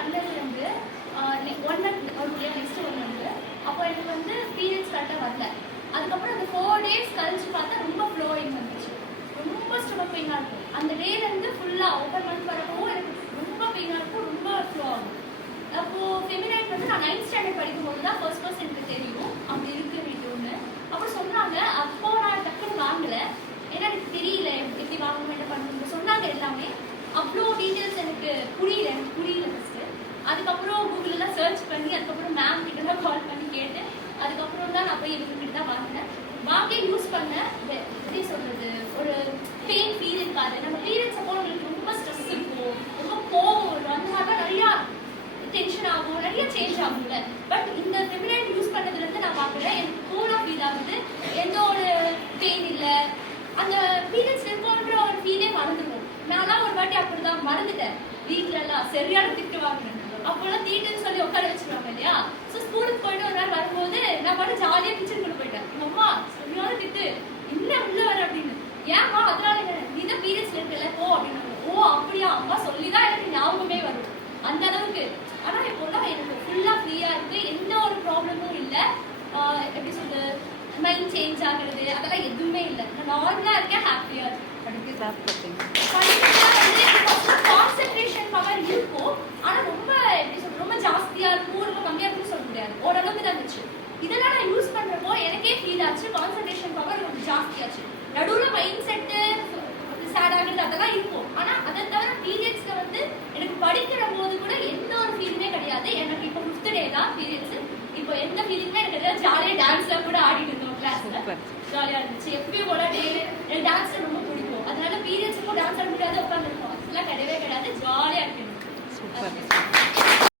பண்ணதுலேருந்து one month next 1 month அப்போ எனக்கு வந்து பீரியட்ஸ் கரெக்டாக வரல. அதுக்கப்புறம் அந்த 4 days கழிச்சு பார்த்தா ரொம்ப ஃப்ளோயிங் வந்துச்சு. ரொம்ப ஸ்டொமக் பெயினாக இருக்கும். அந்த டேலேருந்து ஃபுல்லாக ஒவ்வொரு மந்த் வரப்போ எனக்கு ரொம்ப பெயினாக இருக்கும், ரொம்ப ஃப்ளோ ஆகும். அப்போது ஃபெமினைன் வந்து நான் 9th ஸ்டாண்டர்ட் படிக்கும்போது தான் ஃபர்ஸ்ட் எனக்கு தெரியும் அப்படி இருக்கு வீட்டுன்னு. அப்புறம் சொன்னாங்க. அப்போ நான் டக்குன்னு வாங்கலை, ஏன்னா எனக்கு தெரியல எப்படி வாங்கணும் என்ன பண்ணணும் சொன்னாங்க எல்லாமே. அவ்வளோ டீட்டெயில்ஸ் எனக்கு புரியல ஃபஸ்ட்டு. அதுக்கப்புறம் கூகுளெலாம் சர்ச் பண்ணி அதுக்கப்புறம் மேம் கிட்ட தான் கால் பண்ணி கேட்டு அதுக்கப்புறம் தான் நான் போய் இவங்ககிட்ட தான் வாங்கினேன். வாங்கி யூஸ் பண்ணேன். எப்படி சொல்கிறது, ஒரு பெயின் ஃபீல் இருக்காது. நம்ம பீரியட்ஸ் அப்போ நம்மளுக்கு ரொம்ப ஸ்ட்ரெஸ் இருக்கும், ரொம்ப கோவம் வரும், அந்த மாதிரிலாம் நிறையா டென்ஷன் ஆகும், நிறைய சேஞ்ச் ஆகும்ல. பட் இந்த ஃபெமினைன் யூஸ் பண்ணதுலேருந்து நான் பார்க்குறேன் எனக்கு கூலாக ஃபீல் ஆகுது, எந்த ஒரு பெயின் இல்லை. அந்த பீரியட்ஸ் இருக்குன்ற ஒரு ஃபீலே மறந்துடும். நான்லாம் ஒரு வாட்டி அப்படி தான் மறந்துட்டேன். வீட்டிலலாம் சரியான திட்டு வாங்கினேன். அப்போல்லாம் தீட்டுன்னு சொல்லி உட்கார வச்சுருவாங்க இல்லையா. ஸோ ஸ்கூலுக்கு போயிட்டு ஒரு நாள் வரும்போது நான் பாட்டு ஜாலியாக கிச்சனுக்குள்ள போயிட்டேன். அம்மா சரியான திட்டு, இன்னும் உள்ள வர அப்படின்னு. ஏன்மா அதனால நீ தான் பீரியட்ஸ்ல இருக்கல போ அப்படின்னு. ஓ அப்படியா, அம்மா சொல்லி தான் எனக்கு ஞாபகமே வரும் அந்த அளவுக்கு. ஆனால் இப்போலாம் எனக்கு ஃபுல்லாக ஃப்ரீயாக இருக்குது, எந்த ஒரு ப்ராப்ளமும் இல்லை. எப்படி சொல்றது, மைண்ட் சேஞ்ச் ஆகுறது அதெல்லாம் எதுவுமே இல்லை. நான் நார்மலாக இருக்கேன், ஹாப்பியாக இருக்கேன். கான்சென்ட்ரேஷன் பவர் இருக்கும், ஆனால் ரொம்ப எப்படி சொல்றது, ரொம்ப ஜாஸ்தியாக இருக்கும், ரொம்ப கம்மியாக இருக்குன்னு சொல்ல முடியாது, ஓரளவுக்கு தான் இருந்துச்சு. இதெல்லாம் நான் யூஸ் பண்ணுறப்போ எனக்கே ஃபீல் ஆச்சு, கான்சென்ட்ரேஷன் பவர் ரொம்ப ஜாஸ்தியாச்சு. நடுவில் மைண்ட் செட்டு சேட் ஆகுறது அதெல்லாம் இருக்கும். ஆனால் அதை தவிர பீரியட்ஸில் வந்து எனக்கு படிக்கிற போது கூட எந்த ஒரு ஃபீலுமே கிடையாது. எனக்கு இப்போ 5th day தான் பீரியட்ஸ். இப்போ எந்த ஃபீலிங்குமே எனக்கு ஜாலியாக டான்ஸ்லாம் கூட ஆடிட்டு இருந்தோம் கிளாஸில், ஜாலியாக இருந்துச்சு. எப்பயும் போல டெய்லி